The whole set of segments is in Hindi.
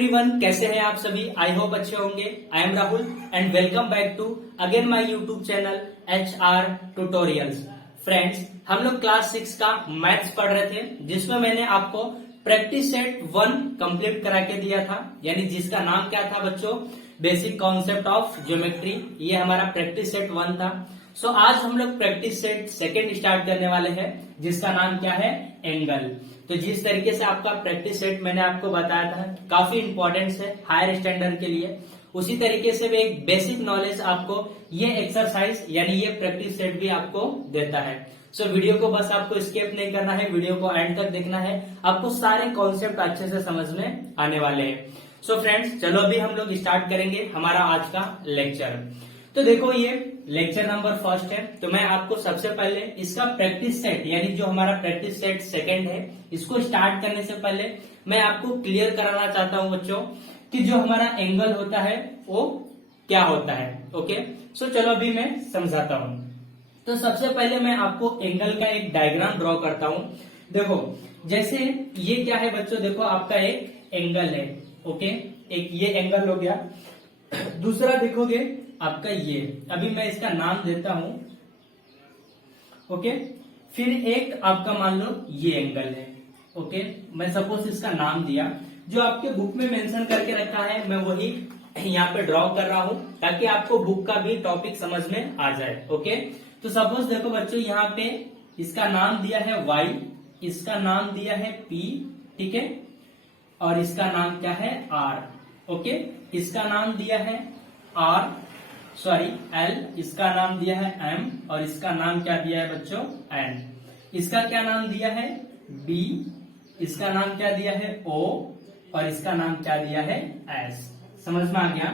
एवरीवन, कैसे हैं आप सभी। आई होप अच्छे होंगे। I am Rahul and welcome back to again my YouTube channel HR tutorials. Friends, हम लोग क्लास 6 का मैथ्स पढ़ रहे थे, जिसमें मैंने आपको प्रैक्टिस सेट 1 कंप्लीट करा के दिया था, यानी जिसका नाम क्या था बच्चों, बेसिक कॉन्सेप्ट ऑफ ज्योमेट्री। ये हमारा प्रैक्टिस सेट 1 था। सो आज हम लोग प्रैक्टिस सेट 2 स्टार्ट करने वाले हैं, जिसका नाम क्या है, एंगल। तो जिस तरीके से आपका प्रैक्टिस सेट मैंने आपको बताया था काफी इंपॉर्टेंट है हायर स्टैंडर्ड के लिए, उसी तरीके से भी एक बेसिक नॉलेज आपको ये एक्सरसाइज यानी ये प्रैक्टिस सेट भी आपको देता है। सो वीडियो को बस आपको स्किप नहीं करना है, वीडियो को एंड तक देखना है, आपको सारे कॉन्सेप्ट अच्छे से समझ में आने वाले हैं। सो फ्रेंड्स, चलो अभी हम लोग स्टार्ट करेंगे हमारा आज का लेक्चर। तो देखो, ये लेक्चर नंबर 1 है। तो मैं आपको सबसे पहले इसका प्रैक्टिस सेट यानी जो हमारा प्रैक्टिस सेट 2 है, इसको स्टार्ट करने से पहले मैं आपको क्लियर कराना चाहता हूं बच्चों कि जो हमारा एंगल होता है वो क्या होता है। ओके, सो चलो अभी मैं समझाता हूं। तो सबसे पहले मैं आपको एंगल का एक डायग्राम ड्रॉ करता हूं। देखो, जैसे ये क्या है बच्चों, देखो आपका एक एंगल है। ओके, एक ये एंगल हो गया। दूसरा देखोगे आपका ये, अभी मैं इसका नाम देता हूं। ओके, फिर एक आपका मान लो ये एंगल है। ओके, मैं सपोज इसका नाम दिया, जो आपके बुक में मेंशन करके रखा है मैं वही यहाँ पे ड्रॉ कर रहा हूं, ताकि आपको बुक का भी टॉपिक समझ में आ जाए। ओके, तो सपोज देखो बच्चों, यहाँ पे इसका नाम दिया है Y, इसका नाम दिया है P, ठीक है, और इसका नाम क्या है R। ओके, इसका नाम दिया है L, इसका नाम दिया है M, और इसका नाम क्या दिया है बच्चों, N। इसका क्या नाम दिया है B, इसका नाम क्या दिया है O, और इसका नाम क्या दिया है S। समझ में आ गया।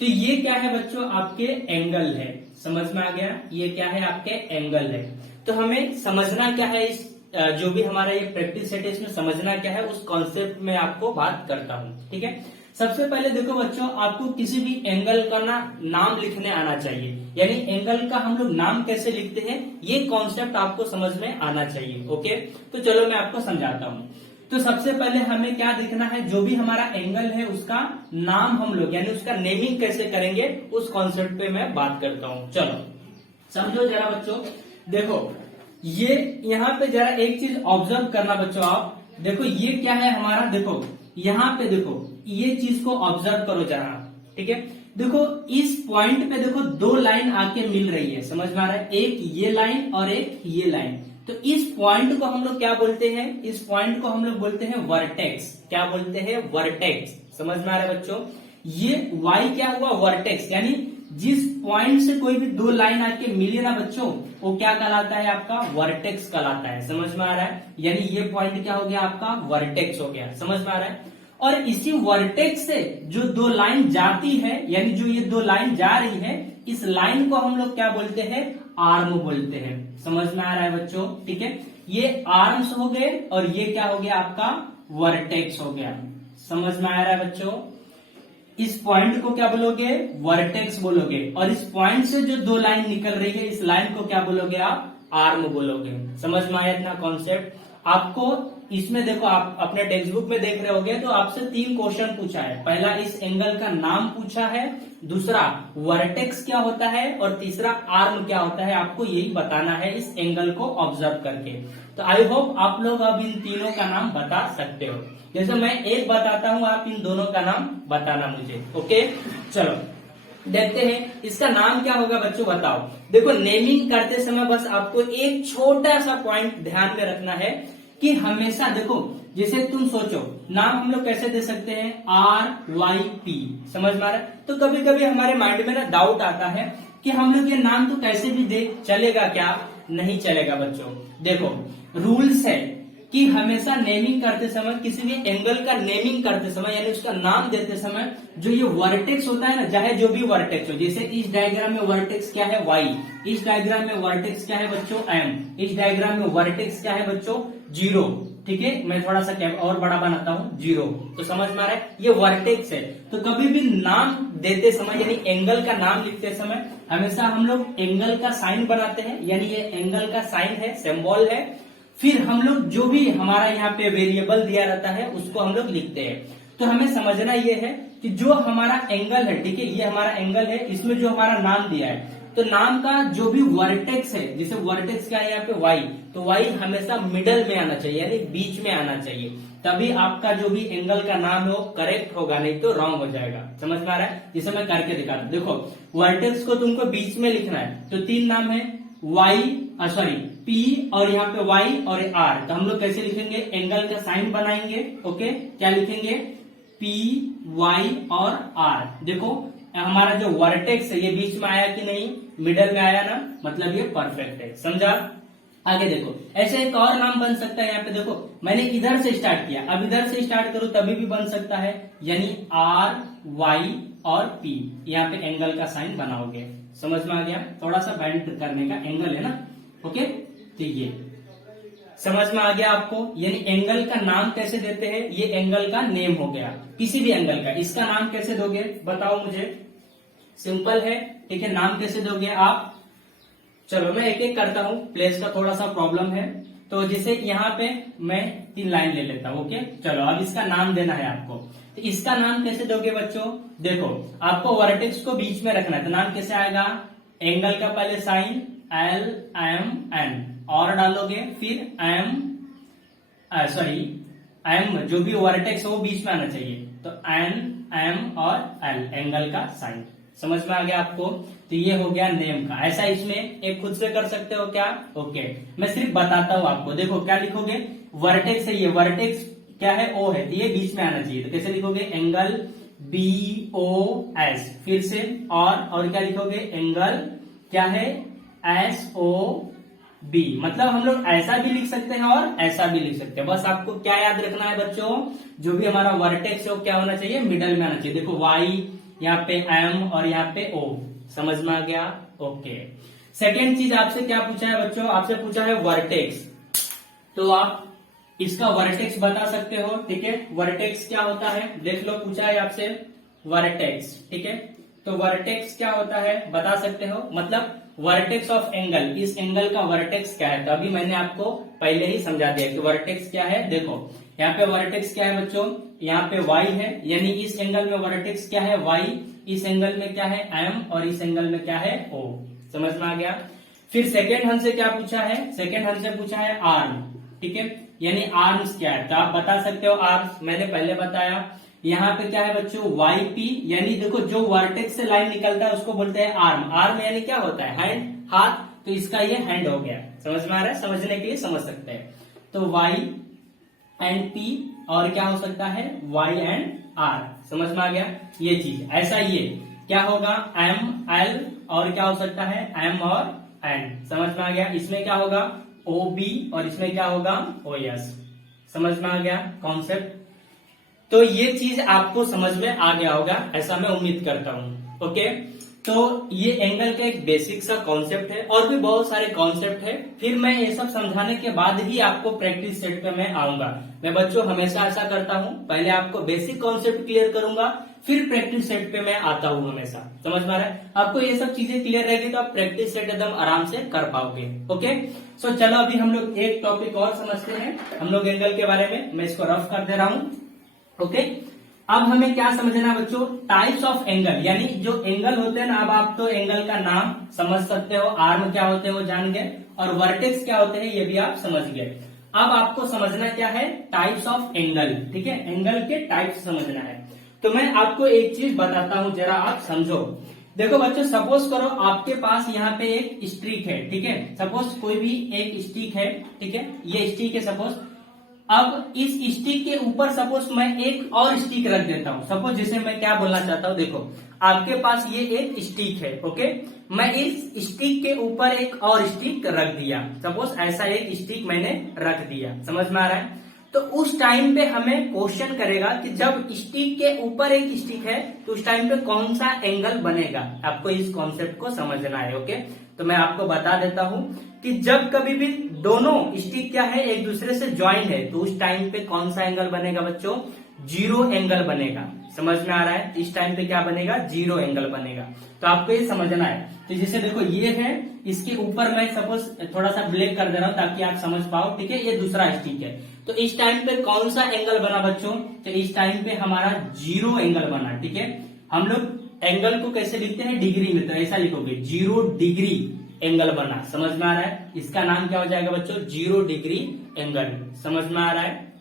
तो ये क्या है बच्चों, आपके एंगल है। समझ में आ गया, ये क्या है, आपके एंगल है। तो हमें समझना क्या है, इस जो भी हमारा ये प्रैक्टिस सेट है इसमें समझना क्या है, उस कॉन्सेप्ट में आपको बात करता हूं। ठीक है, सबसे पहले देखो बच्चों, आपको किसी भी एंगल का नाम लिखने आना चाहिए, यानी एंगल का हम लोग नाम कैसे लिखते हैं ये कॉन्सेप्ट आपको समझ में आना चाहिए। ओके, तो चलो मैं आपको समझाता हूं। तो सबसे पहले हमें क्या देखना है, जो भी हमारा एंगल है उसका नाम हम लोग यानी उसका नेमिंग कैसे करेंगे, उस कॉन्सेप्ट पे मैं बात करता हूं। चलो समझो जरा बच्चों। देखो, ये यहाँ पे जरा एक चीज ऑब्जर्व करना बच्चों, आप देखो ये क्या है हमारा, देखो यहाँ पे देखो ये चीज को ऑब्जर्व करो जरा। ठीक है, देखो इस पॉइंट पे देखो 2 लाइन आके मिल रही है। समझ में आ रहा है, एक ये लाइन और एक ये लाइन। तो इस पॉइंट को हम लोग क्या बोलते हैं, इस पॉइंट को हम लोग बोलते हैं वर्टेक्स। क्या बोलते हैं, वर्टेक्स। समझ में आ रहा है बच्चों, ये Y क्या हुआ, वर्टेक्स, यानी जिस पॉइंट से कोई भी 2 लाइन आके मिले ना बच्चों, वो क्या कहलाता है, आपका वर्टेक्स कहलाता है। समझ में आ रहा है, यानी ये पॉइंट क्या हो गया, आपका वर्टेक्स हो गया। समझ में आ रहा है। और इसी वर्टेक्स से जो 2 लाइन जाती है, यानी जो ये 2 लाइन जा रही है, इस लाइन को हम लोग क्या बोलते हैं, आर्म बोलते हैं। समझ में आ रहा है बच्चों। ठीक है, ये आर्म्स हो गए और ये क्या हो गया, आपका वर्टेक्स हो गया। समझ में आ रहा है बच्चों, इस पॉइंट को क्या बोलोगे, वर्टेक्स बोलोगे, और इस पॉइंट से जो 2 लाइन निकल रही है, इस लाइन को क्या बोलोगे, आप आर्म बोलोगे। समझ में आया इतना कॉन्सेप्ट आपको। इसमें देखो, आप अपने टेक्स्ट बुक में देख रहे होगे, तो आपसे 3 क्वेश्चन पूछा है। पहला इस एंगल का नाम पूछा है, दूसरा वर्टेक्स क्या होता है, और तीसरा आर्म क्या होता है। आपको यही बताना है इस एंगल को ऑब्जर्व करके। तो आई होप आप लोग अब इन तीनों का नाम बता सकते हो। जैसे मैं एक बताता हूं, आप इन दोनों का नाम बताना मुझे। ओके, चलो देखते हैं इसका नाम क्या होगा बच्चों, बताओ। देखो, नेमिंग करते समय बस आपको एक छोटा सा पॉइंट ध्यान में रखना है कि हमेशा देखो, जैसे तुम सोचो नाम हम लोग कैसे दे सकते हैं, RYP। समझ में आ रहा है। तो कभी कभी हमारे माइंड में ना डाउट आता है कि हम लोग ये नाम तो कैसे भी दे, चलेगा क्या, नहीं चलेगा बच्चों। देखो, रूल्स है कि हमेशा नेमिंग करते समय, किसी भी एंगल का नेमिंग करते समय यानी उसका नाम देते समय, जो ये वर्टेक्स होता है ना, चाहे जो भी वर्टेक्स हो, जैसे इस डायग्राम में वर्टेक्स क्या है, Y, इस डायग्राम में वर्टेक्स क्या है बच्चों, M, इस डायग्राम में वर्टेक्स क्या है बच्चों, 0। ठीक है, मैं थोड़ा सा कैप और बड़ा बनाता हूं, 0। तो समझ में आ रहा है, ये वर्टेक्स है। तो कभी भी नाम देते समय यानी एंगल का नाम लिखते समय हमेशा हम लोग एंगल का साइन बनाते हैं, यानी ये एंगल का साइन है, सिंबल है। फिर हम लोग जो भी हमारा यहाँ पे वेरिएबल दिया रहता है उसको हम लोग लिखते हैं। तो हमें समझना ये है कि जो हमारा एंगल है, ठीक है, ये हमारा एंगल है, इसमें जो हमारा नाम दिया है, तो नाम का जो भी वर्टेक्स है, जैसे वर्टेक्स क्या है यहाँ पे वाई, तो वाई हमेशा मिडल में आना चाहिए, यानी बीच में आना चाहिए, तभी आपका जो भी एंगल का नाम है वो करेक्ट होगा, नहीं तो रॉन्ग हो जाएगा। समझ में आ रहा है? जिसे मैं करके दिखाता हूं। देखो वर्टेक्स को तुमको बीच में लिखना है, तो तीन नाम है वाई, सॉरी पी, और यहाँ पे वाई और आर। तो हम लोग कैसे लिखेंगे? एंगल का साइन बनाएंगे। ओके, क्या लिखेंगे? पी वाई और आर। देखो हमारा जो वर्टेक्स है ये बीच में आया कि नहीं? मिडल में आया ना, मतलब ये परफेक्ट है। समझा? आगे देखो, ऐसे एक और नाम बन सकता है। यहाँ पे देखो मैंने इधर से स्टार्ट किया, अब इधर से स्टार्ट करूं तभी भी बन सकता है, यानी आर वाई और पी, यहाँ पे एंगल का साइन बनाओगे। समझ में आ गया? थोड़ा सा बेंड करने का एंगल है ना। ओके, तो ये समझ में आ गया आपको? यानी एंगल का नाम कैसे देते हैं, ये एंगल का नेम हो गया, किसी भी एंगल का। इसका नाम कैसे दोगे बताओ मुझे? सिंपल है, ठीक है। नाम कैसे दोगे आप? चलो मैं एक एक करता हूं, प्लेस का थोड़ा सा प्रॉब्लम है, तो जैसे यहाँ पे मैं 3 लाइन ले लेता हूं। ओके, चलो अब इसका नाम देना है आपको। तो इसका नाम कैसे दोगे बच्चों? देखो आपको वर्टेक्स को बीच में रखना है, तो नाम कैसे आएगा? एंगल का पहले साइन एल एम एन और डालोगे, फिर एम जो भी वर्टेक्स है वो बीच में आना चाहिए, तो एन एम और एल, एंगल का साइन। समझ में आ गया आपको? तो ये हो गया नेम का। ऐसा इसमें एक खुद से कर सकते हो क्या? ओके, मैं सिर्फ बताता हूं आपको। देखो क्या लिखोगे? वर्टेक्स है, ये वर्टेक्स क्या है? ओ है, तो ये बीच में आना चाहिए, तो कैसे लिखोगे? एंगल बी ओ एस, फिर से और क्या लिखोगे? एंगल क्या है? S O B. मतलब हम लोग ऐसा भी लिख सकते हैं और ऐसा भी लिख सकते हैं। बस आपको क्या याद रखना है बच्चों? जो भी हमारा वर्टेक्स है वो क्या होना चाहिए? मिडल में आना चाहिए। देखो वाई, यहाँ पे एम और यहाँ पे ओ। समझ में आ गया? ओके। सेकेंड चीज आपसे क्या पूछा है बच्चों? आपसे पूछा है वर्टेक्स, तो आप इसका वर्टेक्स बता सकते हो, ठीक है। वर्टेक्स क्या होता है देख लो, पूछा है आपसे वर्टेक्स, ठीक है। तो वर्टेक्स क्या होता है बता सकते हो? मतलब वर्टेक्स ऑफ एंगल, इस एंगल का वर्टेक्स क्या है? तो अभी मैंने आपको पहले ही समझा दिया कि वर्टेक्स क्या है। देखो यहाँ पे वर्टेक्स क्या है बच्चों? यहाँ पे y है, यानी इस एंगल में वर्टेक्स क्या है? y। इस एंगल में क्या है? m, और इस एंगल में क्या है? o। समझ में आ गया? फिर सेकेंड हमसे क्या पूछा है? सेकेंड हमसे पूछा है आर्म, ठीक है, यानी आर्म्स क्या है? तो आप बता सकते हो आर्म्स, मैंने पहले बताया। यहाँ पे क्या है बच्चों? वाई पी, यानी देखो जो वर्टेक्स से लाइन निकलता है उसको बोलते हैं आर्म। आर्म यानी क्या होता है? हैंड, हाथ, तो इसका ये हैंड हो गया। समझ में आ रहा है? समझने के लिए समझ सकते हैं। तो वाई एंड पी, और क्या हो सकता है? Y and R. समझ में आ गया? ये चीज ऐसा, ये क्या होगा? एम एल, और क्या हो सकता है? एम और एन। समझ में आ गया? इसमें क्या होगा? ओ बी, और इसमें क्या होगा? O S. समझ में आ गया कॉन्सेप्ट? तो ये चीज आपको समझ में आ गया होगा, ऐसा मैं उम्मीद करता हूं। ओके, तो ये एंगल का एक बेसिक सा कॉन्सेप्ट है, और भी बहुत सारे कॉन्सेप्ट है। फिर मैं ये सब समझाने के बाद ही आपको प्रैक्टिस सेट पे मैं आऊंगा। मैं बच्चों हमेशा ऐसा करता हूं, पहले आपको बेसिक कॉन्सेप्ट क्लियर करूंगा, फिर प्रैक्टिस सेट पे मैं आता हूं हमेशा। समझ में आ रहा है? आपको ये सब चीजें क्लियर रहेगी तो आप प्रैक्टिस सेट एकदम आराम से कर पाओगे। ओके, सो चलो अभी हम लोग एक टॉपिक और समझते हैं, हम लोग एंगल के बारे में। मैं इसको रफ कर दे रहा हूं। ओके, अब हमें क्या समझना है बच्चों? टाइप्स ऑफ एंगल, यानी जो एंगल होते हैं ना, अब आप तो एंगल का नाम समझ सकते हो, आर्म क्या होते हैं वो जान गए, और वर्टेक्स क्या होते हैं ये भी आप समझ गए। अब आपको समझना क्या है? टाइप्स ऑफ एंगल, ठीक है, एंगल के टाइप्स समझना है। तो मैं आपको एक चीज बताता हूं, जरा आप समझो। देखो बच्चों, सपोज करो आपके पास यहाँ पे एक स्टिक है, ठीक है, सपोज कोई भी एक स्टिक है, ठीक है, ये स्टिक है सपोज। अब इस स्टिक के ऊपर सपोज मैं एक और स्टिक रख देता हूं। सपोज जैसे मैं क्या बोलना चाहता हूं, देखो आपके पास ये एक स्टिक है, ओके, मैं इस स्टिक के ऊपर एक और स्टिक रख दिया। सपोज ऐसा एक स्टिक मैंने रख दिया। समझ में आ रहा है? तो उस टाइम पे हमें क्वेश्चन करेगा कि जब स्टिक के ऊपर एक स्टिक है तो उस टाइम पे कौन सा एंगल बनेगा। आपको इस कॉन्सेप्ट को समझना है। ओके, तो मैं आपको बता देता हूं कि जब कभी भी दोनों स्टिक क्या है, एक दूसरे से ज्वाइन है, तो उस टाइम पे कौन सा एंगल बनेगा बच्चों? जीरो एंगल बनेगा। समझ में आ रहा है? इस टाइम पे क्या बनेगा? जीरो एंगल बनेगा। तो आपको ये समझना है। तो जैसे देखो ये है, इसके ऊपर मैं सपोज थोड़ा सा ब्लैक कर दे रहा हूं ताकि आप समझ पाओ, ठीक है। ये दूसरा स्टिक है, तो इस टाइम पे कौन सा एंगल बना बच्चों, तो इस टाइम पे हमारा 0 एंगल बना, ठीक है। हम लोग एंगल को कैसे लिखते हैं, डिग्री में, तो ऐसा लिखोगे 0 डिग्री एंगल बना, समझ में आ रहा है। इसका नाम क्या हो जाएगा बच्चों, 0 डिग्री एंगल, समझ में आ रहा है।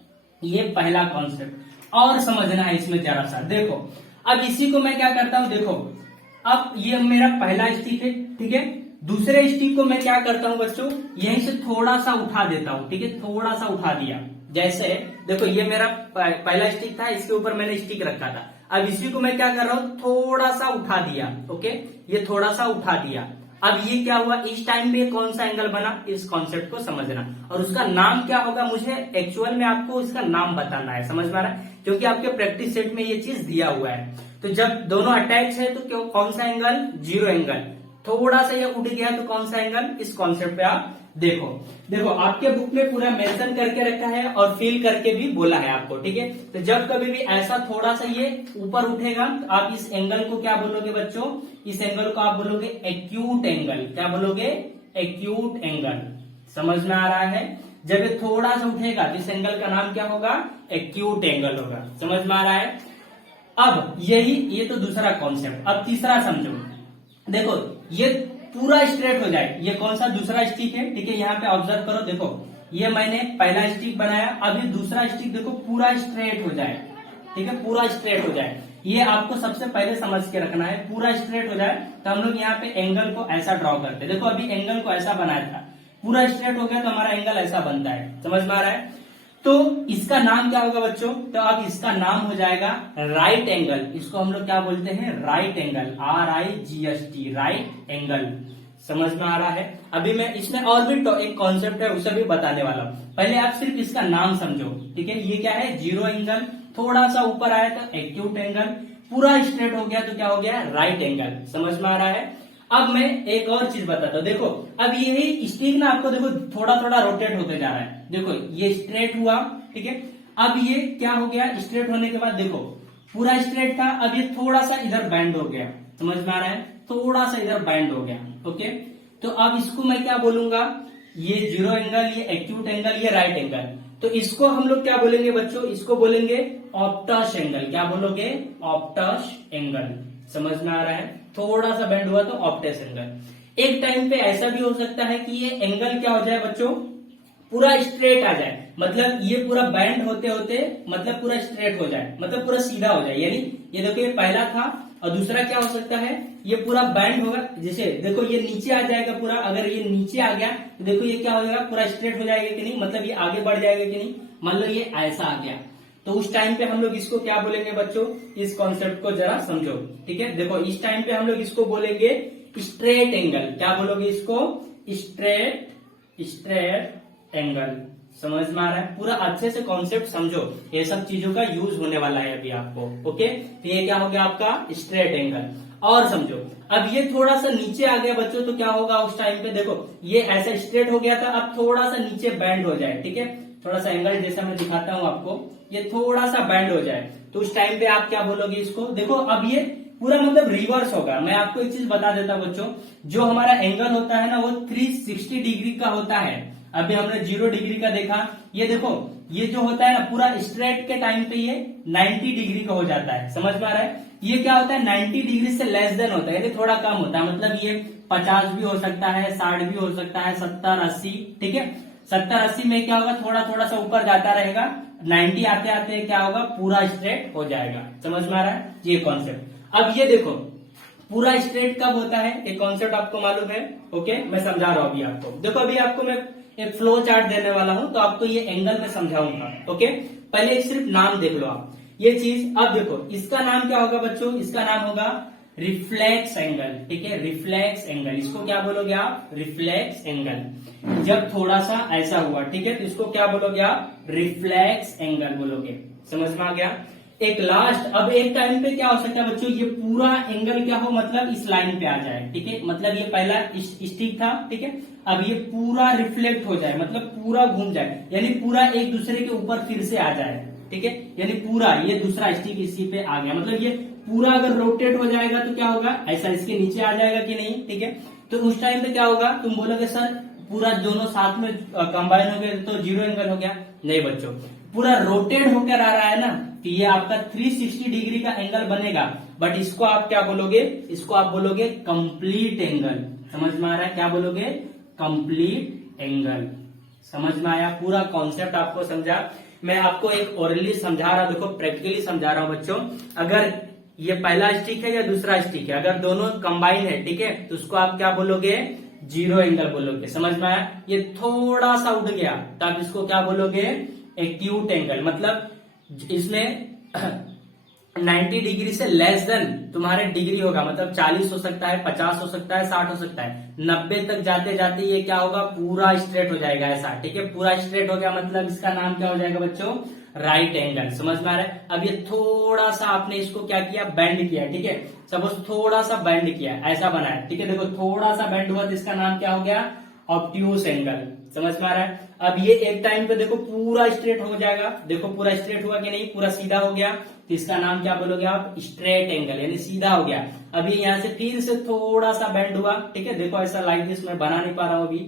ये पहला कॉन्सेप्ट। और समझना है इसमें जरा सा, देखो अब इसी को मैं क्या करता हूं, देखो अब ये मेरा पहला स्टिक है, ठीक है। दूसरे स्टिक को मैं क्या करता हूं बच्चों, यहीं से थोड़ा सा उठा देता हूं, ठीक है, थोड़ा सा उठा दिया। जैसे देखो ये मेरा पहला स्टिक था, इसके ऊपर मैंने स्टिक रखा था, अब इसी को मैं क्या कर रहा हूं, थोड़ा सा उठा दिया, ओके, ये थोड़ा सा उठा दिया। अब ये क्या हुआ, इस टाइम पे कौन सा एंगल बना, इस कॉन्सेप्ट को समझना, और उसका नाम क्या होगा, मुझे एक्चुअल में आपको इसका नाम बताना है, समझ में आ रहा है, क्योंकि आपके प्रैक्टिस सेट में ये चीज दिया हुआ है। तो जब दोनों अटैच है तो कौन सा एंगल, 0 एंगल। थोड़ा सा ये उठ गया तो कौन सा एंगल, इस कॉन्सेप्ट पे आप देखो। देखो आपके बुक में पूरा मेंशन करके रखा है और फील करके भी बोला है आपको, ठीक है। तो जब कभी भी ऐसा थोड़ा सा ये ऊपर उठेगा तो आप इस एंगल को क्या बोलोगे बच्चों, इस एंगल को आप बोलोगे एक्यूट एंगल। क्या बोलोगे, एक्यूट एंगल, समझ में आ रहा है। जब ये थोड़ा सा उठेगा तो इस एंगल का नाम क्या होगा, एक्यूट एंगल होगा, समझ में आ रहा है। अब ये तो दूसरा कॉन्सेप्ट। अब तीसरा समझो, देखो ये पूरा स्ट्रेट हो जाए, ये कौन सा दूसरा स्टिक है, ठीक है। यहाँ पे ऑब्जर्व करो, देखो ये मैंने पहला स्टिक बनाया, अभी दूसरा स्टिक देखो पूरा स्ट्रेट हो जाए, ठीक है, पूरा स्ट्रेट हो जाए। ये आपको सबसे पहले समझ के रखना है, पूरा स्ट्रेट हो जाए। तो हम लोग यहाँ पे एंगल को ऐसा ड्रॉ करते हैं। देखो अभी एंगल को ऐसा बनाया था, पूरा स्ट्रेट हो गया तो हमारा एंगल ऐसा बनता है, समझ में आ रहा है। तो इसका नाम क्या होगा बच्चों, तो अब इसका नाम हो जाएगा राइट एंगल। इसको हम लोग क्या बोलते हैं, right angle, RIGST, right angle, समझ में आ रहा है। अभी मैं इसमें और भी एक कॉन्सेप्ट है उसे भी बताने वाला हूं, पहले आप सिर्फ इसका नाम समझो, ठीक है। ये क्या है, 0 एंगल, थोड़ा सा ऊपर आया तो एक्यूट एंगल, पूरा स्ट्रेट हो गया तो क्या हो गया, राइट एंगल, समझ में आ रहा है। अब मैं एक और चीज बताता हूं, देखो अब यही स्टिक ना आपको देखो थोड़ा थोड़ा रोटेट होते जा रहा है। देखो ये स्ट्रेट हुआ, ठीक है। अब ये क्या हो गया, स्ट्रेट होने के बाद देखो पूरा स्ट्रेट था, अब ये थोड़ा सा इधर बैंड हो गया, समझ में आ रहा है, थोड़ा सा इधर बैंड हो गया, ओके। तो अब इसको मैं क्या बोलूंगा, ये 0 एंगल, ये एक्यूट एंगल, ये राइट एंगल। तो इसको हम लोग क्या बोलेंगे बच्चों, इसको बोलेंगे ऑप्टस एंगल। क्या बोलोगे, ऑप्टस एंगल, समझ में आ रहा है। थोड़ा सा बेंड हुआ तो ऑप्टस एंगल। एक टाइम पे ऐसा भी हो सकता है कि ये एंगल क्या हो जाए बच्चों, पूरा स्ट्रेट आ जाए, मतलब ये पूरा बैंड होते होते मतलब पूरा स्ट्रेट हो जाए, मतलब पूरा सीधा हो जाए। यानी ये देखो ये पहला था और दूसरा क्या हो सकता है, ये पूरा बैंड होगा, जैसे देखो ये नीचे आ जाएगा पूरा, अगर ये नीचे आ गया तो देखो ये क्या हो जाएगा, पूरा स्ट्रेट हो जाएगा कि नहीं, मतलब ये आगे बढ़ जाएगा कि नहीं। मान लो ये ऐसा आ गया तो उस टाइम पे हम लोग इसको क्या बोलेंगे बच्चों, इस कॉन्सेप्ट को जरा समझो, ठीक है। देखो इस टाइम पे हम लोग इसको बोलेंगे स्ट्रेट एंगल। क्या बोलोगे इसको, स्ट्रेट एंगल, समझ में आ रहा है। पूरा अच्छे से कॉन्सेप्ट समझो, ये सब चीजों का यूज होने वाला है अभी आपको, ओके। तो ये क्या हो गया आपका स्ट्रेट एंगल। और समझो अब ये थोड़ा सा नीचे आ गया बच्चों तो क्या होगा उस टाइम पे, देखो ये ऐसा स्ट्रेट हो गया था, अब थोड़ा सा नीचे बैंड हो जाए, ठीक है, थोड़ा सा एंगल जैसा मैं दिखाता हूं आपको, ये थोड़ा सा बैंड हो जाए तो उस टाइम पे आप क्या बोलोगे इसको। देखो अब ये पूरा मतलब रिवर्स होगा। मैं आपको एक चीज बता देता हूं बच्चों, जो हमारा एंगल होता है ना वो 360 डिग्री का होता है। अभी हमने 0 डिग्री का देखा, ये देखो ये जो होता है ना पूरा स्ट्रेट के टाइम पे ये 90 डिग्री का हो जाता है, समझ में आ रहा है। ये क्या होता है 90 डिग्री से लेस देन होता है, ये थोड़ा कम होता है, मतलब ये 50 भी हो सकता है, 60 भी हो सकता है, 70 80, ठीक है। 70 80 में क्या होगा, थोड़ा थोड़ा सा ऊपर जाता रहेगा, 90 आते आते क्या होगा, पूरा स्ट्रेट हो जाएगा, समझ में आ रहा है ये कॉन्सेप्ट। अब ये देखो पूरा स्ट्रेट कब होता है, एक कॉन्सेप्ट आपको मालूम है, ओके। मैं समझा रहा हूं अभी आपको। देखो अभी आपको मैं एक फ्लो चार्ट देने वाला हूं तो आपको ये एंगल में समझाऊंगा, ओके। पहले सिर्फ नाम देख लो आप, ये चीज। अब देखो इसका नाम क्या होगा बच्चों, इसका नाम होगा रिफ्लेक्स एंगल, ठीक है, रिफ्लेक्स एंगल। इसको क्या बोलोगे आप, रिफ्लेक्स एंगल। जब थोड़ा सा ऐसा हुआ, ठीक है, तो इसको क्या बोलोगे आप, रिफ्लेक्स एंगल बोलोगे, समझ में आ गया। एक लास्ट, अब एक टाइम पे क्या हो सकता है बच्चों, ये पूरा एंगल क्या हो, मतलब इस लाइन पे आ जाए, ठीक है, मतलब ये पहला स्टिक था, ठीक है, अब ये पूरा रिफ्लेक्ट हो जाए, मतलब पूरा घूम जाए, यानी पूरा एक दूसरे के ऊपर फिर से आ जाए, ठीक है, यानी पूरा ये दूसरा स्टिक इसी पे आ गया, मतलब ये पूरा अगर रोटेट हो जाएगा तो क्या होगा, ऐसा इसके नीचे आ जाएगा कि नहीं, ठीक है। तो उस टाइम पे क्या होगा, तुम बोलोगे सर पूरा दोनों साथ में कंबाइन हो गए तो जीरो एंगल हो गया। नहीं बच्चों, पूरा रोटेट होकर आ रहा है ना, तो ये आपका 360 डिग्री का एंगल बनेगा, बट इसको आप क्या बोलोगे, इसको आप बोलोगे कंप्लीट एंगल। समझ में आ रहा है, क्या बोलोगे, कंप्लीट एंगल। समझ में आया, पूरा कॉन्सेप्ट आपको समझा। मैं आपको एक ओरली समझा रहा हूं, देखो प्रैक्टिकली समझा रहा हूं बच्चों। अगर ये पहला स्टिक है या दूसरा स्टिक है, अगर दोनों कंबाइन है, ठीक है, तो उसको आप क्या बोलोगे, जीरो एंगल बोलोगे। समझ में आया, ये थोड़ा सा उठ गया तो आप इसको क्या बोलोगे, एक्यूट एंगल। मतलब इसमें 90 डिग्री से लेस देन तुम्हारे डिग्री होगा, मतलब 40 हो सकता है, 50 हो सकता है, 60 हो सकता है, 90 तक जाते जाते ये क्या होगा, पूरा स्ट्रेट हो जाएगा ऐसा, ठीक है। पूरा स्ट्रेट हो गया मतलब इसका नाम क्या हो जाएगा बच्चों, राइट एंगल। समझ में आ रहा है। अब ये थोड़ा सा आपने इसको क्या किया, बेंड किया, ठीक है। सपोज थोड़ा सा बेंड किया, ऐसा बनाया, ठीक है। देखो थोड़ा सा बेंड हुआ तो इसका नाम क्या हो गया, ऑब्ट्यूस एंगल। समझ में आ रहा है। अब ये एक टाइम पे देखो पूरा स्ट्रेट हो जाएगा, देखो पूरा स्ट्रेट हुआ कि नहीं, पूरा सीधा हो गया, तो इसका नाम क्या बोलोगे आप, स्ट्रेट एंगल, यानी सीधा हो गया। अब ये यहाँ से फिर से थोड़ा सा बेंड हुआ, ठीक है। देखो ऐसा लाइक दिस मैं बना नहीं पा रहा हूं अभी,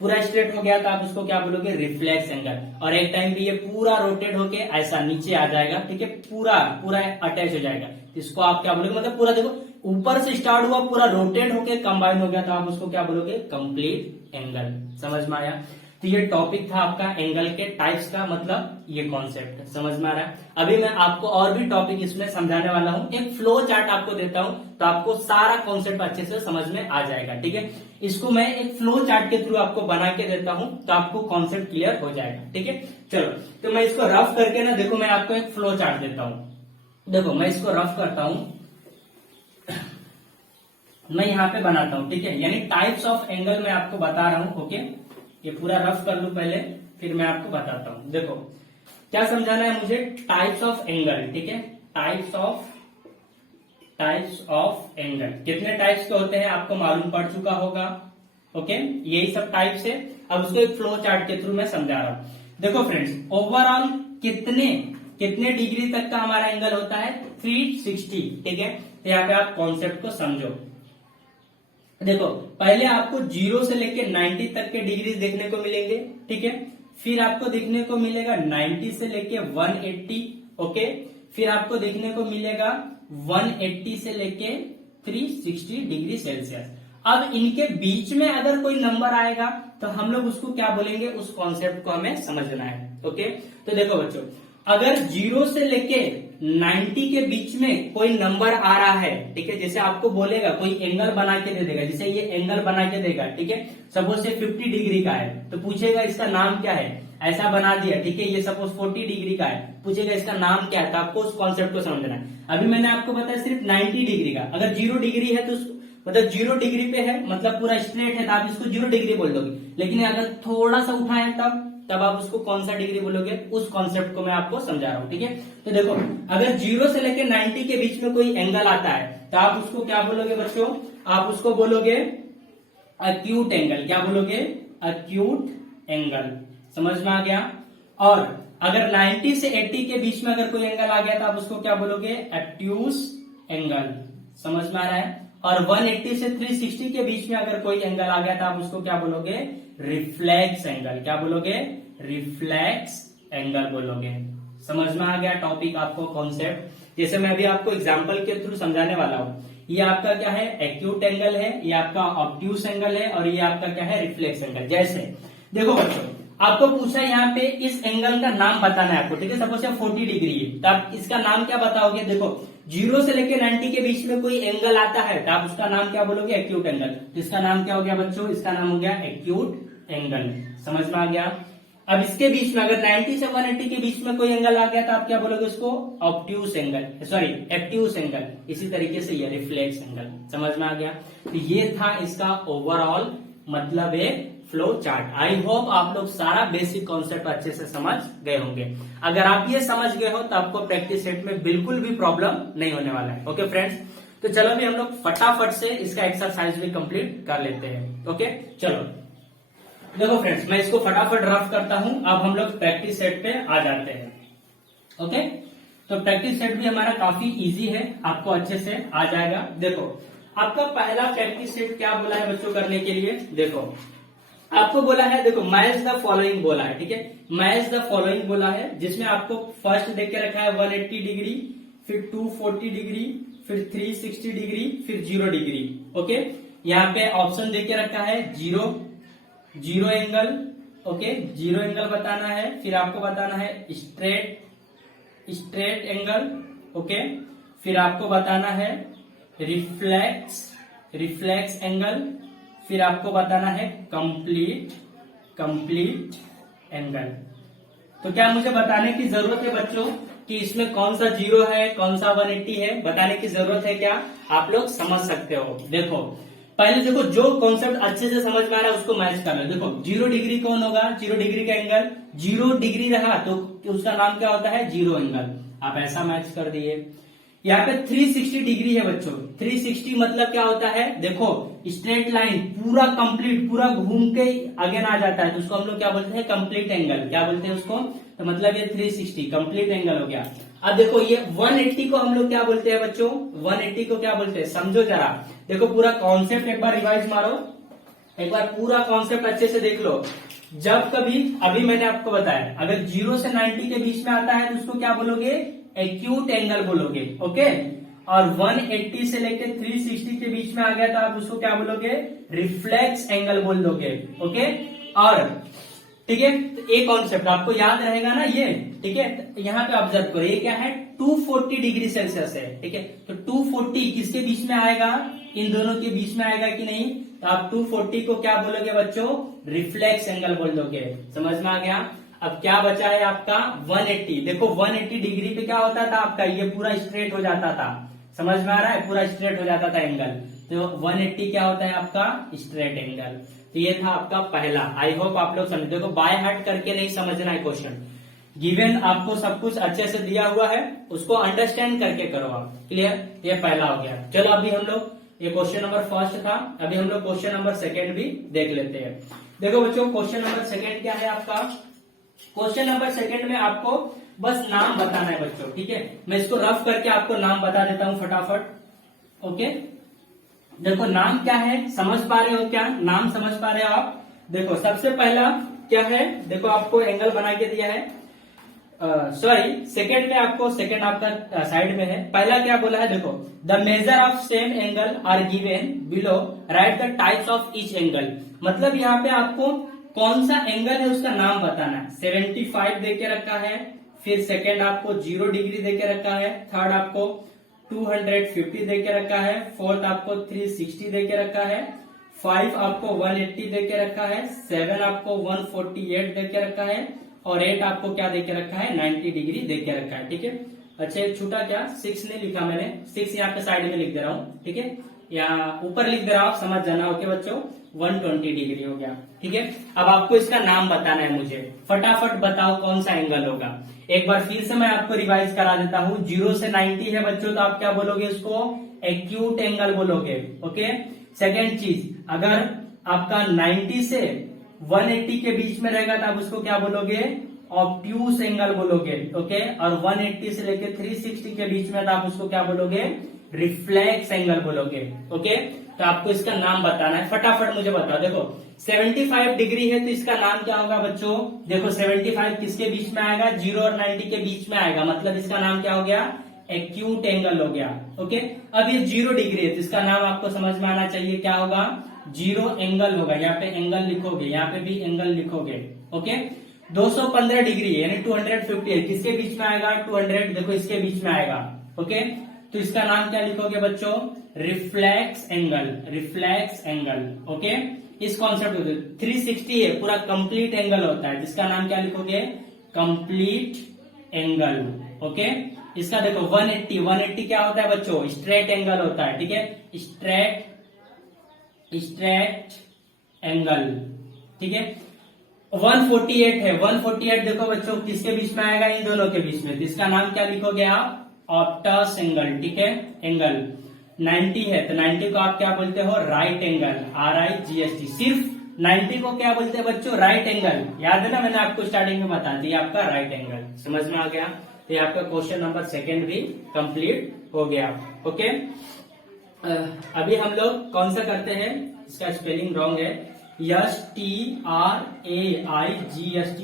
पूरा स्ट्रेट हो गया तो आप उसको क्या बोलोगे, रिफ्लेक्स एंगल। और एक टाइम पे ये पूरा रोटेट होके ऐसा नीचे आ जाएगा, ठीक है, पूरा पूरा अटैच हो जाएगा, इसको आप क्या बोलोगे, मतलब पूरा देखो ऊपर से स्टार्ट हुआ, पूरा रोटेट होके कंबाइन हो गया, तो आप उसको क्या बोलोगे, कंप्लीट एंगल। समझ में आया। तो ये टॉपिक था आपका एंगल के टाइप्स का, मतलब ये कॉन्सेप्ट समझ में आ रहा है। अभी मैं आपको और भी टॉपिक इसमें समझाने वाला हूं, एक फ्लो चार्ट आपको देता हूं, तो आपको सारा कॉन्सेप्ट अच्छे से समझ में आ जाएगा, ठीक है। इसको मैं एक फ्लो चार्ट के थ्रू आपको बना के देता हूं, तो आपको कॉन्सेप्ट क्लियर हो जाएगा, ठीक है। चलो, तो मैं इसको रफ करके ना, देखो मैं आपको एक फ्लो चार्ट देता हूं। देखो मैं इसको रफ करता हूं, मैं यहाँ पे बनाता हूं, ठीक है, यानी टाइप्स ऑफ एंगल मैं आपको बता रहा हूं। ओके, ये पूरा रफ कर लूं पहले, फिर मैं आपको बताता हूं। देखो क्या समझाना है मुझे, टाइप्स ऑफ एंगल, ठीक है, टाइप्स ऑफ एंगल। कितने टाइप्स के होते हैं आपको मालूम पड़ चुका होगा। ओके, यही सब टाइप्स है। अब उसको एक फ्लो चार्ट के थ्रू मैं समझा रहा हूं। देखो फ्रेंड्स, ओवरऑल कितने डिग्री तक का हमारा एंगल होता है, 360, ठीक है। तो यहाँ पे आप कॉन्सेप्ट को समझो। देखो पहले आपको 0 से लेके 90 तक के डिग्री देखने को मिलेंगे, ठीक है। फिर आपको देखने को मिलेगा 90 से लेके 180, ओके। फिर आपको देखने को मिलेगा 180 से लेके 360 डिग्री सेल्सियस। अब इनके बीच में अगर कोई नंबर आएगा तो हम लोग उसको क्या बोलेंगे, उस कॉन्सेप्ट को हमें समझना है। ओके, तो देखो बच्चों, अगर 0 से लेके 90 के बीच में कोई नंबर आ रहा है, ठीक है, जैसे आपको बोलेगा कोई एंगल बना के दे देगा, जैसे ये एंगल बना के देगा, ठीक है, सपोज से 50 डिग्री का है, तो पूछेगा इसका नाम क्या है, ऐसा बना दिया, ठीक है। ये सपोज 40 डिग्री का है, पूछेगा इसका नाम क्या है, तो आपको उस कॉन्सेप्ट को समझना है। अभी मैंने आपको बताया सिर्फ 90 डिग्री का, अगर 0 डिग्री है तो मतलब 0 डिग्री पे है, मतलब पूरा स्ट्रेट है, तो आप इसको 0 डिग्री बोल दोगे। लेकिन अगर थोड़ा सा उठा है तब आप उसको कौन सा डिग्री बोलोगे, उस कॉन्सेप्ट को मैं आपको समझा रहा हूं, ठीक है। तो देखो अगर 0 से लेकर 90 के बीच में कोई एंगल आता है तो आप उसको क्या बोलोगे बच्चों, आप उसको बोलोगे एक्यूट एंगल। क्या बोलोगे, एक्यूट एंगल। समझ में आ गया। और अगर 90 से 80 के बीच में अगर कोई एंगल आ गया तो आप उसको क्या बोलोगे, एक्ट्यूस एंगल। समझ में आ रहा है। और 180 से 360 के बीच में अगर कोई एंगल आ गया तो आप उसको क्या बोलोगे, रिफ्लेक्स एंगल। क्या बोलोगे, रिफ्लेक्स एंगल बोलोगे। समझ में आ गया टॉपिक आपको, कॉन्सेप्ट। जैसे मैं अभी आपको एग्जांपल के थ्रू समझाने वाला हूं। ये आपका क्या है, एक्यूट एंगल है, ये आपका ऑब्ट्यूस एंगल है, और ये आपका क्या है, रिफ्लेक्स एंगल। जैसे देखो बच्चों, आपको पूछा यहाँ पे इस एंगल का नाम बताना है आपको, ठीक है। सपोज 40 डिग्री है तो आप इसका नाम क्या बताओगे। देखो 0 से लेकर 90 के बीच में कोई एंगल आता है तो आप उसका नाम क्या बोलोगे, एक्यूट एंगल। तो इसका नाम क्या हो गया बच्चों, इसका नाम हो गया एक्यूट एंगल। समझ में आ गया। अब इसके बीच में अगर 90 से 180 के बीच में कोई एंगल आ गया तो आप क्या बोलोगे उसको, ऑब्ट्यूस एंगल, सॉरी एक्ट्यूस एंगल। इसी तरीके से ये रिफ्लेक्स एंगल। समझ में आ गया। तो ये था इसका ओवरऑल मतलब एक फ्लो चार्ट। आई होप आप लोग सारा बेसिक कॉन्सेप्ट अच्छे से समझ गए होंगे। अगर आप ये समझ गए हो तो आपको प्रैक्टिस सेट में बिल्कुल भी प्रॉब्लम नहीं होने वाला है। ओके फ्रेंड्स, तो चलो भी हम लोग फटाफट से इसका एक्सरसाइज भी कंप्लीट कर लेते हैं। ओके चलो देखो फ्रेंड्स, मैं इसको फटाफट रफ करता हूं। अब हम लोग प्रैक्टिस सेट पे आ जाते हैं। ओके, तो प्रैक्टिस सेट भी हमारा काफी इजी है, आपको अच्छे से आ जाएगा। देखो आपका पहला प्रैक्टिस सेट क्या बोला है बच्चों करने के लिए, देखो आपको बोला है, देखो मैच द फॉलोइंग बोला है, ठीक है, मैच द फॉलोइंग बोला है, जिसमें आपको फर्स्ट देख के रखा है 180 डिग्री, फिर 240 डिग्री, फिर 360 डिग्री, फिर 0 डिग्री। ओके, यहाँ पे ऑप्शन देख के रखा है जीरो एंगल, ओके, 0 एंगल बताना है, फिर आपको बताना है स्ट्रेट एंगल, ओके, फिर आपको बताना है रिफ्लेक्स एंगल, फिर आपको बताना है कंप्लीट एंगल। तो क्या मुझे बताने की जरूरत है बच्चों कि इसमें कौन सा 0 है, कौन सा 180 है, बताने की जरूरत है क्या? आप लोग समझ सकते हो। देखो पहले देखो जो कॉन्सेप्ट अच्छे से समझ में आ रहा है उसको मैच कर लो। देखो 0 डिग्री कौन होगा, 0 डिग्री का एंगल, 0 डिग्री रहा तो उसका नाम क्या होता है, 0 एंगल। आप ऐसा मैच कर दिए। यहाँ पे 360 डिग्री है बच्चों, 360 मतलब क्या होता है, देखो स्ट्रेट लाइन पूरा कंप्लीट पूरा घूम के अगेन आ जाता है, तो उसको हम लोग क्या बोलते हैं, कंप्लीट एंगल। क्या बोलते हैं उसको, तो मतलब ये 360 कंप्लीट एंगल हो गया। अब देखो ये 180 को हम लोग क्या बोलते हैं बच्चों, 180 को क्या बोलते हैं, समझो जरा। देखो पूरा कॉन्सेप्ट एक बार रिवाइज मारो, एक बार पूरा कॉन्सेप्ट अच्छे से देख लो। जब कभी अभी मैंने आपको बताया अगर 0 से 90 के बीच में आता है तो उसको क्या बोलोगे, एक्यूट एंगल बोलोगे, ओके। और 180 से लेकर 360 के बीच में आ गया तो आप उसको क्या बोलोगे, रिफ्लेक्स एंगल बोल दोगे, ओके। और ठीक है, तो एक कॉन्सेप्ट आपको याद रहेगा ना ये, ठीक है। तो यहाँ पे ऑब्जर्व करो, ये क्या है, 240 डिग्री सेल्सियस है, ठीक है। तो 240 किसके बीच में आएगा, इन दोनों के बीच में आएगा कि नहीं, तो आप 240 को क्या बोलोगे बच्चों, रिफ्लेक्स एंगल बोल दोगे। समझ में आ गया। अब क्या बचा है आपका 180। देखो 180 डिग्री पे क्या होता था आपका, ये पूरा स्ट्रेट हो जाता था। समझ में आ रहा है, पूरा स्ट्रेट हो जाता था एंगल। तो 180 क्या होता है आपका, स्ट्रेट एंगल। तो ये था आपका पहला। आई होप आप लोग समझ, देखो बाय हार्ट करके नहीं समझना है क्वेश्चन, गिवन आपको सब कुछ अच्छे से दिया हुआ है, उसको अंडरस्टैंड करके करो आप। क्लियर, ये पहला हो गया। चलो अभी हम लोग, ये क्वेश्चन नंबर फर्स्ट था, अभी हम लोग क्वेश्चन नंबर सेकेंड भी देख लेते हैं। देखो बच्चों क्वेश्चन नंबर सेकेंड क्या है आपका, क्वेश्चन नंबर सेकंड में आपको बस नाम बताना है बच्चों, ठीक है। मैं इसको रफ करके आपको नाम बता देता हूं फटाफट, ओके। देखो नाम क्या है, समझ पा रहे हो क्या, नाम समझ पा रहे हो आप। देखो सबसे पहला क्या है, देखो आपको एंगल बना के दिया है, सॉरी सेकंड में आपको, सेकंड आपका साइड में है। पहला क्या बोला है, देखो the measure of same angle are given below, right the types of each angle. मतलब यहाँ पे आपको कौन सा एंगल है उसका नाम बताना है। 75 दे के रखा है, फिर सेकंड आपको 0 डिग्री दे के रखा है, थर्ड आपको 250 दे के रखा है, फोर्थ आपको 360 दे के रखा है, 5 आपको 180 दे के रखा है, 7 आपको 148 दे के रखा है, और 8 आपको क्या दे के रखा है, 90 डिग्री दे के रखा है, ठीक है। अच्छा एक छूटा क्या, 6 नहीं लिखा मैंने, 6 यहाँ पे साइड में लिख दे रहा हूँ, ठीक है, या ऊपर लिख दे रहा हूँ, समझ जाना, ओके बच्चों। 120 डिग्री हो गया, ठीक है। अब आपको इसका नाम बताना है मुझे, फटाफट बताओ कौन सा एंगल होगा। एक बार फिर से मैं आपको रिवाइज करा देता हूँ। 0 से 90 है बच्चों, तो आप क्या बोलोगे इसको, एक्यूट एंगल बोलोगे, ओके। सेकेंड चीज, अगर आपका 90 से 180 के बीच में रहेगा तो आप उसको क्या बोलोगे, ऑब्ट्यूस एंगल बोलोगे, ओके। और 180 से लेकर 360 के बीच में तो आप उसको क्या बोलोगे, रिफ्लेक्स एंगल बोलोगे, ओके। तो आपको इसका नाम बताना है, फटाफट मुझे बताओ। देखो 75 डिग्री है तो इसका नाम क्या होगा बच्चों, देखो 75 किसके बीच में आएगा, 0 और 90 के बीच में आएगा, मतलब इसका नाम क्या हो गया, एक्यूट एंगल हो गया, ओके। अब ये 0 डिग्री है तो इसका नाम आपको समझ में आना चाहिए, क्या होगा, 0 एंगल होगा। यहाँ पे एंगल लिखोगे, यहाँ पे भी एंगल लिखोगे, ओके। 215 डिग्री है यानी 250 है, किसके बीच में आएगा, 200, देखो इसके बीच में आएगा, ओके। तो इसका नाम क्या लिखोगे बच्चों, reflex angle, reflex angle, okay. इस कॉन्सेप्ट को 360 है, पूरा कंप्लीट एंगल होता है, जिसका नाम क्या लिखोगे, कंप्लीट एंगल, ओके। इसका देखो 180 क्या होता है बच्चों, स्ट्रेट एंगल होता है, ठीक है, स्ट्रेट एंगल, ठीक है। 148 है, 148 देखो बच्चों किसके बीच में आएगा, इन दोनों के बीच में, तो इसका नाम क्या लिखोगे आप, ऑप्टस एंगल, ठीक है, एंगल। 90 है तो 90 को आप क्या बोलते हो, राइट एंगल, RIGHT। सिर्फ 90 को क्या बोलते हैं बच्चों, राइट एंगल। याद है ना, मैंने आपको स्टार्टिंग में बता दिया आपका राइट एंगल। समझ में आ गया। तो ये आपका क्वेश्चन नंबर 2 भी कंप्लीट हो गया। ओके, अभी हम लोग कौन सा करते हैं, इसका स्पेलिंग रॉन्ग है, STRAIGST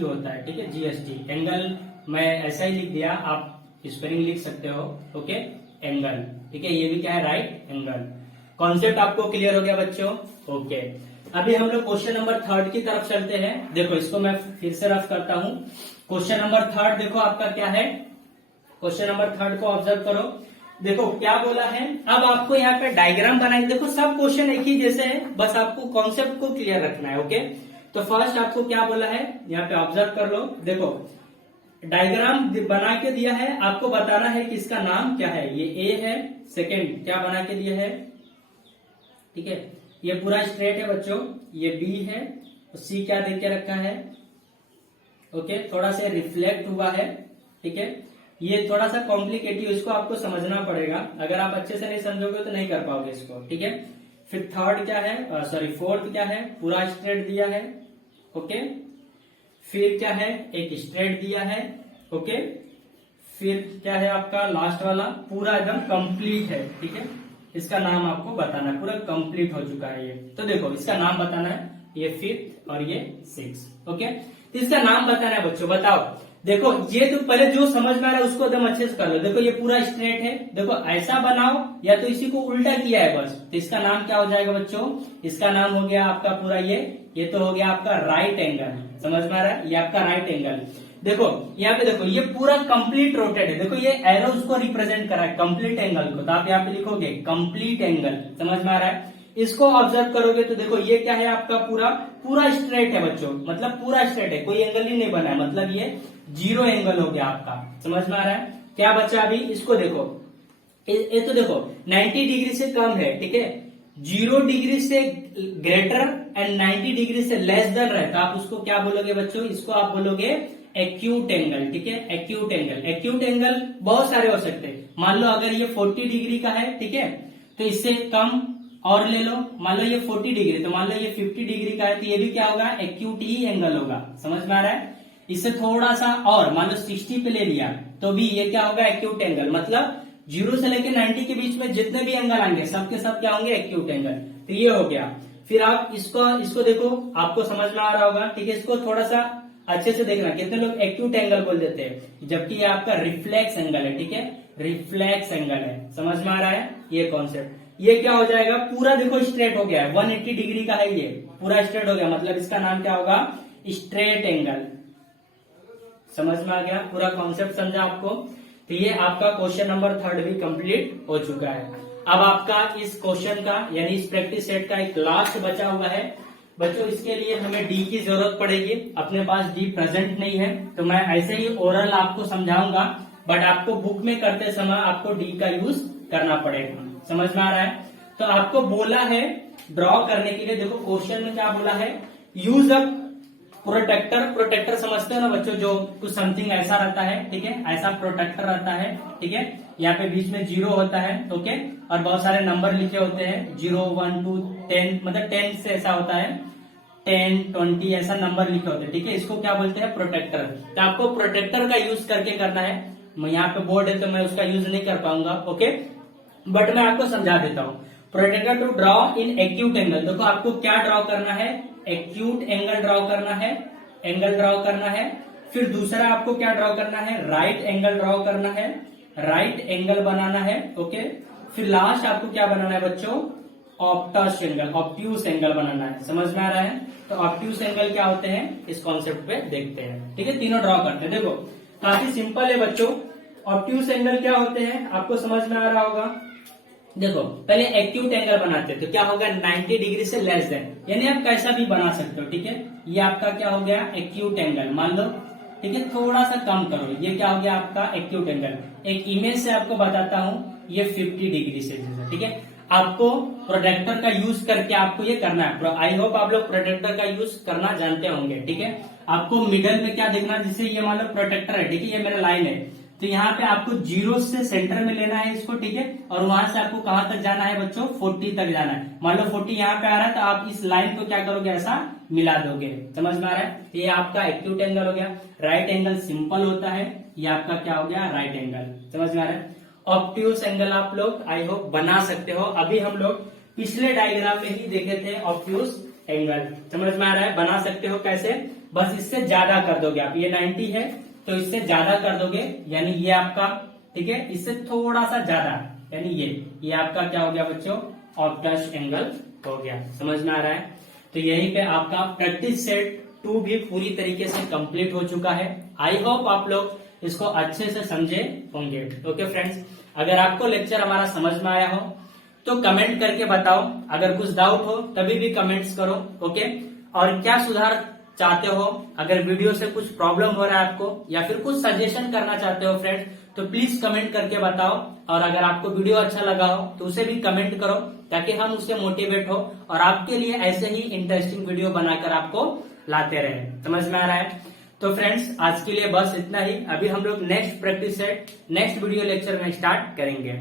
होता है, ठीक है, GST। एंगल मैं ऐसा ही लिख दिया, आप स्पेलिंग लिख सकते हो। ओके, एंगल, ठीक है, ये भी क्या है, राइट एंगल। कॉन्सेप्ट आपको क्लियर हो गया बच्चों। ओके, अभी हम लोग क्वेश्चन नंबर 3 की तरफ चलते हैं। देखो इसको मैं फिर से रफ करता हूं। क्वेश्चन नंबर 3 देखो आपका क्या है, क्वेश्चन नंबर 3 को ऑब्जर्व करो। देखो क्या बोला है, अब आपको यहाँ पे डायग्राम बनाए। देखो सब क्वेश्चन एक ही जैसे है, बस आपको कॉन्सेप्ट को क्लियर रखना है। ओके, तो फर्स्ट आपको क्या बोला है, यहाँ पे ऑब्जर्व कर लो। देखो डायग्राम बना के दिया है, आपको बताना है कि इसका नाम क्या है। ये ए है, सेकेंड क्या बना के दिया है, ठीक है, ये पूरा स्ट्रेट है बच्चों, ये बी है, सी क्या दे के रखा है, ओके, थोड़ा सा रिफ्लेक्ट हुआ है, ठीक है, ये थोड़ा सा कॉम्प्लिकेटिव, इसको आपको समझना पड़ेगा। अगर आप अच्छे से नहीं समझोगे तो नहीं कर पाओगे इसको, ठीक है। फिर थर्ड क्या है, सॉरी फोर्थ क्या है, पूरा स्ट्रेट दिया है, ओके। फिर क्या है, एक स्ट्रेट दिया है, ओके। फिर क्या है आपका लास्ट वाला, पूरा एकदम कंप्लीट है, ठीक है। इसका नाम आपको बताना है, पूरा कंप्लीट हो चुका है ये। तो देखो इसका नाम बताना है, ये 5th और ये 6, ओके। तो इसका नाम बताना है बच्चों, बताओ। देखो ये तो पहले जो समझ में आ रहा है उसको एकदम अच्छे से कर लो। देखो ये पूरा स्ट्रेट है, देखो ऐसा बनाओ या तो इसी को उल्टा किया है बस, तो इसका नाम क्या हो जाएगा बच्चों, इसका नाम हो गया आपका पूरा ये तो हो गया आपका राइट एंगल। समझ में आ रहा है, ये आपका राइट एंगल। देखो यहाँ पे देखो ये पूरा कंप्लीट रोटेट है, देखो ये एरो उसको रिप्रेजेंट कर रहा है कंप्लीट एंगल को, तो आप यहाँ पे लिखोगे कंप्लीट एंगल। समझ में आ रहा है, इसको ऑब्जर्व करोगे तो देखो ये क्या है आपका पूरा स्ट्रेट है बच्चों, मतलब पूरा स्ट्रेट है, कोई एंगल ही नहीं बना है, मतलब ये 0 एंगल हो गया आपका। समझ में आ रहा है, क्या बचा अभी, इसको देखो, ये तो देखो 90 डिग्री से कम है, ठीक है, 0 डिग्री से ग्रेटर एंड 90 डिग्री से लेस देन रहे, तो आप उसको क्या बोलोगे बच्चों, इसको आप बोलोगे एक्यूट एंगल, ठीक है, एक्यूट एंगल। एक्यूट एंगल बहुत सारे हो सकते हैं, मान लो अगर ये 40 डिग्री का है, ठीक है, तो इससे कम और ले लो, मान लो ये 40 डिग्री, तो मान लो ये 50 डिग्री का है, तो ये भी क्या होगा, एक्यूट ही एंगल होगा। समझ में आ रहा है, इससे थोड़ा सा और मान लो 60 पे ले लिया तो भी ये क्या होगा, एक्यूट एंगल। मतलब 0 से लेकर 90 के बीच में जितने भी एंगल आएंगे सबके सब क्या होंगे, एक्यूट एंगल। तो ये हो गया। फिर आप इसको देखो, आपको समझ में आ रहा होगा, ठीक है, इसको थोड़ा सा अच्छे से देखना, कितने लोग एक्यूट एंगल बोल देते हैं, जबकि ये आपका रिफ्लेक्स एंगल है, ठीक है, रिफ्लेक्स एंगल है। समझ में आ रहा है ये कॉन्सेप्ट। ये क्या हो जाएगा, पूरा देखो स्ट्रेट हो गया है, 180 डिग्री का है, ये पूरा स्ट्रेट हो गया, मतलब इसका नाम क्या होगा, स्ट्रेट एंगल। समझ में आ गया, पूरा कॉन्सेप्ट समझा आपको। तो ये आपका क्वेश्चन नंबर 3 भी कंप्लीट हो चुका है। अब आपका इस क्वेश्चन का यानी इस प्रैक्टिस सेट का एक लास्ट बचा हुआ है बच्चों, इसके लिए हमें डी की जरूरत पड़ेगी। अपने पास डी प्रेजेंट नहीं है, तो मैं ऐसे ही ओरल आपको समझाऊंगा, बट आपको बुक में करते समय आपको डी का यूज करना पड़ेगा। समझ में आ रहा है, तो आपको बोला है ड्रॉ करने के लिए, देखो क्वेश्चन में क्या बोला है, यूज अ प्रोटेक्टर। प्रोटेक्टर समझते हो ना बच्चों, जो कुछ समथिंग ऐसा रहता है, ठीक है, ऐसा प्रोटेक्टर रहता है, ठीक है, यहाँ पे बीच में 0 होता है, ओके, और बहुत सारे नंबर लिखे होते हैं, 0 1 2 10, मतलब 10 से ऐसा होता है, 10 20 ऐसा नंबर लिखे होते हैं, ठीक है, इसको क्या बोलते हैं, प्रोटेक्टर। तो आपको प्रोटेक्टर का यूज करके करना है। यहाँ पे बोर्ड है तो मैं उसका यूज नहीं कर पाऊंगा, ओके, बट मैं आपको समझा देता हूँ। Protractor to draw in acute angle, देखो आपको क्या ड्रॉ करना है, एक्यूट एंगल ड्रॉ करना है, एंगल ड्रॉ करना है। फिर दूसरा आपको क्या ड्रॉ करना है, राइट एंगल ड्रॉ करना है, राइट एंगल बनाना है, ओके। फिर लास्ट आपको क्या बनाना है बच्चों, ऑप्टस एंगल, ऑप्ट्यूस एंगल बनाना है। समझ में आ रहा है, तो ऑप्ट्यूस एंगल क्या होते हैं इस कॉन्सेप्ट पे देखते हैं, ठीक है, तीनों ड्रॉ करते हैं। देखो काफी सिंपल है बच्चों। ऑप्ट्यूस एंगल क्या होते हैं आपको समझ में आ रहा होगा। देखो पहले एक्यूट एंगल बनाते हैं, तो क्या होगा, 90 डिग्री से लेस देन, यानी आप कैसा भी बना सकते हो, ठीक है, ये आपका क्या हो गया, एक्यूट एंगल मान लो, ठीक है, थोड़ा सा कम करो, ये क्या हो गया आपका एक्यूट एंगल। एक इमेज से आपको बताता हूं, ये 50 डिग्री से, ठीक है। आपको प्रोटेक्टर का यूज करके आपको ये करना है। आई होप आप लोग प्रोटेक्टर का यूज करना जानते होंगे, ठीक है। आपको मिडल में क्या देखना, जिससे ये मान लो प्रोटेक्टर है, ठीक है, ये मेरा लाइन है, तो यहाँ पे आपको 0 से सेंटर में लेना है इसको, ठीक है, और वहां से आपको कहां तक जाना है बच्चों, 40 तक जाना है। मान लो 40 यहाँ पे आ रहा है, तो आप इस लाइन को क्या करोगे, ऐसा मिला दोगे। समझ में आ रहा है? ये आपका एक्यूट एंगल हो गया। राइट एंगल सिंपल होता है, ये आपका क्या हो गया, राइट एंगल। समझ में आ रहा है? ऑब्ट्यूज एंगल आप लोग आई होप बना सकते हो। अभी हम लोग पिछले डायग्राम में ही देखे थे ऑब्ट्यूज एंगल। समझ में आ रहा है? बना सकते हो कैसे, बस इससे ज्यादा कर दोगे आप। ये 90 है तो इससे ज्यादा कर दोगे, यानी ये आपका, ठीक है, इससे थोड़ा सा ज्यादा, यानी ये आपका क्या हो गया बच्चों, ऑब्टस एंगल हो गया। समझ में आ रहा है? तो यहीं पे आपका प्रैक्टिस सेट 2 भी पूरी तरीके से कंप्लीट हो चुका है। आई होप आप लोग इसको अच्छे से समझे होंगे। ओके फ्रेंड्स, अगर आपको लेक्चर हमारा समझ में आया हो तो कमेंट करके बताओ। अगर कुछ डाउट हो तभी भी कमेंट्स करो। ओके, और क्या सुधार चाहते हो, अगर वीडियो से कुछ प्रॉब्लम हो रहा है आपको, या फिर कुछ सजेशन करना चाहते हो फ्रेंड्स, तो प्लीज कमेंट करके बताओ। और अगर आपको वीडियो अच्छा लगा हो तो उसे भी कमेंट करो, ताकि हम उससे मोटिवेट हो और आपके लिए ऐसे ही इंटरेस्टिंग वीडियो बनाकर आपको लाते रहे। समझ में आ रहा है? तो फ्रेंड्स, आज के लिए बस इतना ही। अभी हम लोग next practice set next video lecture में स्टार्ट करेंगे।